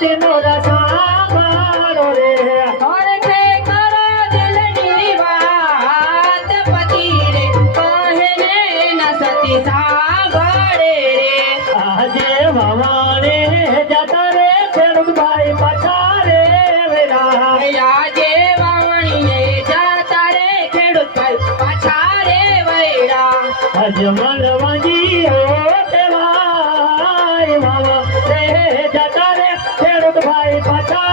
તેનો રસાવાળો રે. ઓળખે કરો દિલની વાત પતિ રે? કહેને ન સતી રે. આજે ભવાને જતા રે ખેડૂતભાઈ પાછા રે વેરા આજે વાવણીએ જતા રે ખેડૂતભાઈ પાછા રે વેરા અજમલ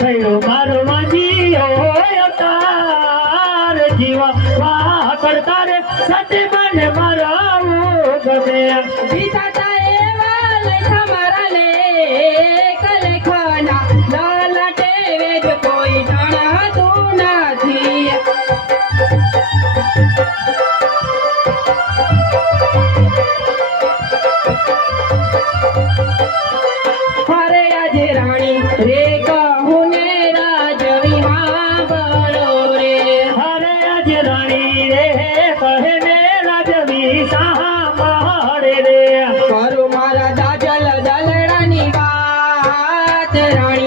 થયો મારો વાજીઓ અવતાર જીવા વાહ કરતા રે સતી મને મારા ગમે પિતા रे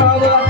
Mama.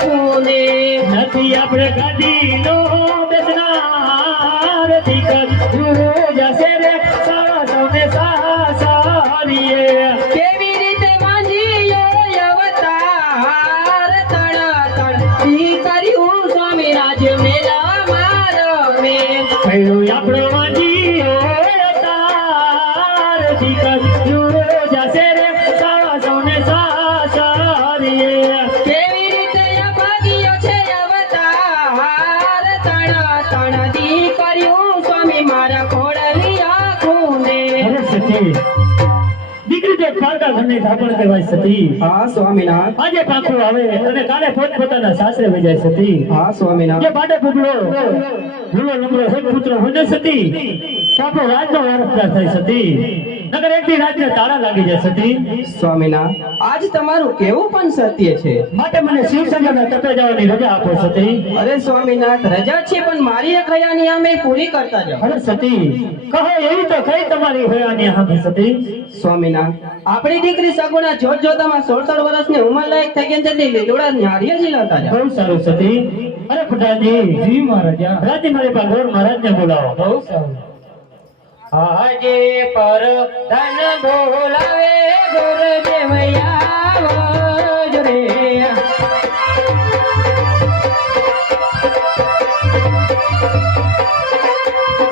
કોને નથી આપણે કદી નો દસનાર પારકા ઘરની ધાપણ કહેવાય સતી. હા સ્વામીનાથ. આજે પાખું આવે અને કાલે પોત પોતાના સાસરે વજાય સતી. હા સ્વામીનાથ. જે બાડે ભૂગલો ભૂલો નંબરો એક પુત્ર હોય સતી. તો આપણો રાજનો વારસદાર થઈ સતી. નગર એક દી તાળા લાગી જાય સતી સ્વામિનાથ આજ તમારું કેવું પણ સત્ય છે? માટે મને શિવસંગરના તપે જવાની રજા આપો સતી અરે સ્વામિનાથ રજા છે પણ મારી હયાની અમે પૂરી કરતા જાઓ. અરે સતી કહો એવી તો કઈ તમારી હયાની હામે સતી સ્વામિનાથ આપણી દીકરી સગુણા જોત જોતામાં સોળ સોળ વર્ષની ઉંમર લાયક થઈ ગઈ તેથી લીલોડા નારિયેળ ઝીલાવતા બહુ સારું સતી અરે ફટાજી જી મહારાજા રાજી મારી પાસે મહારાજને બોલાવો. બહુ સારું. આજે પર ધન બોલાવે ગુરુદેવયા રે.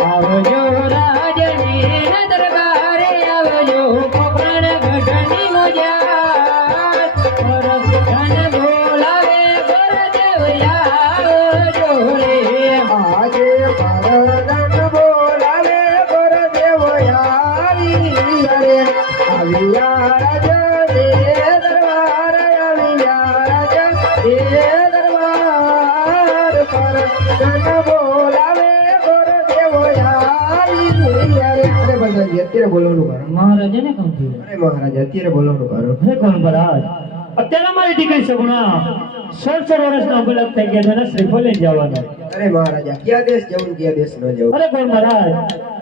આવજો રાજની દરબારે આવજો ગુરુદેવયા આવજો રે. અત્યારે બોલવાનું કરો મહારાજાને કહું છું અરે મહારાજ અત્યારે બોલવાનું કરો હે કોણ મહારાજ અત્યારે મારી દીકરી સગુણા સોળ સોળ વર્ષના ગુલાબ થઈ ગયા છે શ્રીફળ લઈને જવાનો અરે મહારાજા ક્યાં દેશ જવું કયા દેશ ન જવું અરે કોણ મહારાજ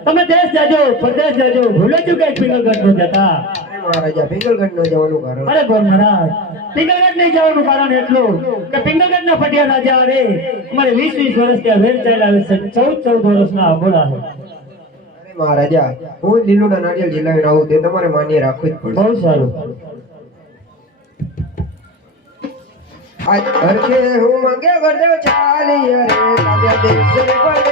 તમે દેશ જાજો પરદેશ જાજો ભૂલે ચૂકે પિંગલગઢ નો જતા અરે મહારાજા પિંગલગઢ ન જવાનું કારણ. અરે કોણ મહારાજ પિંગલગઢ નહીં જવાનું કારણ એટલું કે પિંગલગઢ ના ફટિયા રાજા અરે અમારે વીસ વીસ વર્ષ ત્યાં વેર ચાલ્યા આવે છે ચૌદ ચૌદ વર્ષના આંબોડા છે અરે મહારાજા હું લીલુડા નારિયેળ જિલ્લાવી રહું તે તમારે માન્ય રાખવું જ પડશે. બહુ સારું. આજ હું મંગે ગરદેવ ચાલી અરે લાગ્યા દેશ લાગ્યા